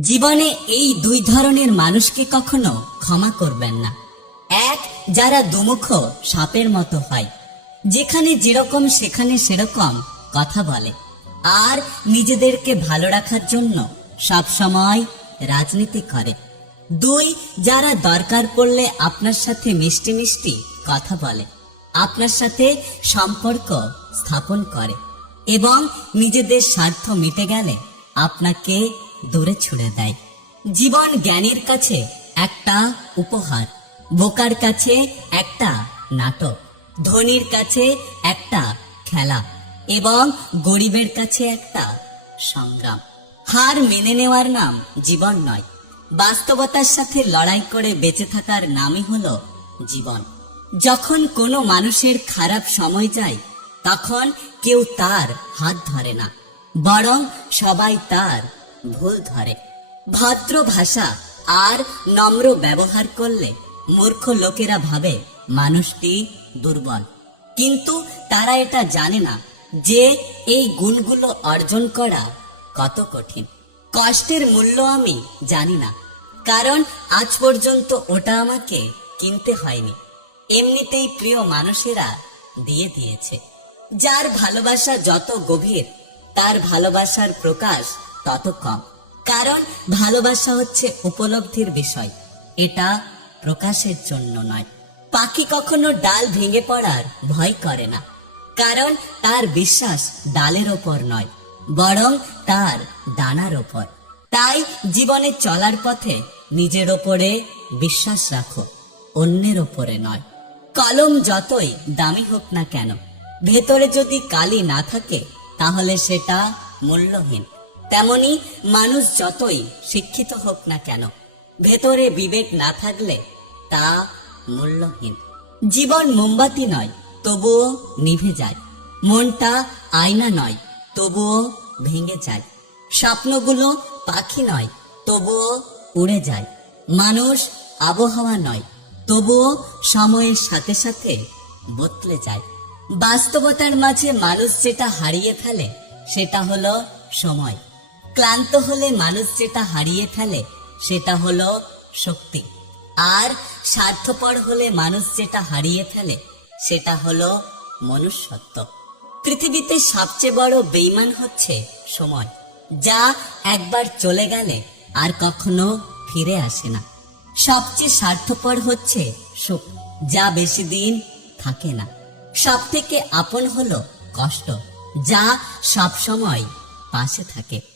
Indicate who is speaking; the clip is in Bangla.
Speaker 1: জীবনে এই দুই ধরনের মানুষকে কখনো ক্ষমা করবেন না। এক, যারা দুমুখ সাপের মতো হয়, যেখানে যেরকম সেখানে সেরকম কথা বলে। আর নিজেদেরকে ভালো রাখার জন্য সব সময় রাজনীতি করে। দুই, যারা দরকার পড়লে আপনার সাথে মিষ্টি মিষ্টি কথা বলে, আপনার সাথে সম্পর্ক স্থাপন করে। এবং নিজেদের স্বার্থ মিটে গেলে আপনাকে দূরে ছুড়ে দেয়। জীবন জ্ঞানীর কাছে একটা উপহার, বোকার কাছে একটা নাটক, ধনীর কাছে একটা খেলা এবং গরিবের কাছে একটা সংগ্রাম। হার মেনে নেওয়ার নাম জীবন নয়। বাস্তবতার সাথে লড়াই করে বেঁচে থাকার নামই হলো জীবন। যখন কোনো মানুষের খারাপ সময় যায়, তখন কেউ তার হাত ধরে না, বরং সবাই তার ভুল ধরে। ভদ্র ভাষা আর নম্র ব্যবহার করলে মূর্খ লোকেরা ভাবে মানুষটি দুর্বল। কিন্তু তারা এটা জানে না যে এই গুণগুলো অর্জন করা কত কঠিন। কষ্টের মূল্য আমি জানি না, কারণ আজ পর্যন্ত ওটা আমাকে কিনতে হয়নি। এমনিতেই প্রিয় মানুষেরা দিয়ে দিয়েছে। যার ভালোবাসা যত গভীর, তার ভালোবাসার প্রকাশ তত কম কারণ ভালোবাসা হচ্ছে উপলব্ধির বিষয়। এটা প্রকাশের জন্য নয়। পাখি কখনো ডাল ভেঙে পড়ার ভয় করে না। কারণ তার বিশ্বাস ডালের ওপর নয়, বরং তার ডানার ওপর। তাই জীবনে চলার পথে নিজের ওপরে বিশ্বাস রাখো, অন্যের ওপরে নয়। কলম যতই দামি হোক না কেন, ভেতরে যদি কালি না থাকে, তাহলে সেটা মূল্যহীন। তেমনি মানুষ যতই শিক্ষিত হোক না কেন, ভেতরে বিবেক না থাকলে তা মূল্যহীন। জীবন মোমবাতি নয়, তবুও নিভে যায়। মনটা আয়না নয়, তবুও ভেঙে যায়। স্বপ্নগুলো পাখি নয়, তবুও উড়ে যায়। মানুষ আবহাওয়া নয়, তবুও সময়ের সাথে সাথে বদলে যায়। বাস্তবতার মাঝে মানুষ যেটা হারিয়ে ফেলে, সেটা হলো সময়। ক্লান্ত হলে মানুষ যেটা হারিয়ে ফেলে, সেটা হলো শক্তি। আর স্বার্থপর হলে মানুষ যেটা হারিয়ে ফেলে, সেটা হলো মনুষ্যত্ব। পৃথিবীতে সবচেয়ে বড় বেইমান হচ্ছে সময়, যা একবার চলে গেলে আর কখনো ফিরে আসে না। সবচেয়ে স্বার্থপর হচ্ছে সুখ, যা বেশি দিন থাকে না। সব থেকে আপন হলো কষ্ট, যা সব সময় পাশে থাকে।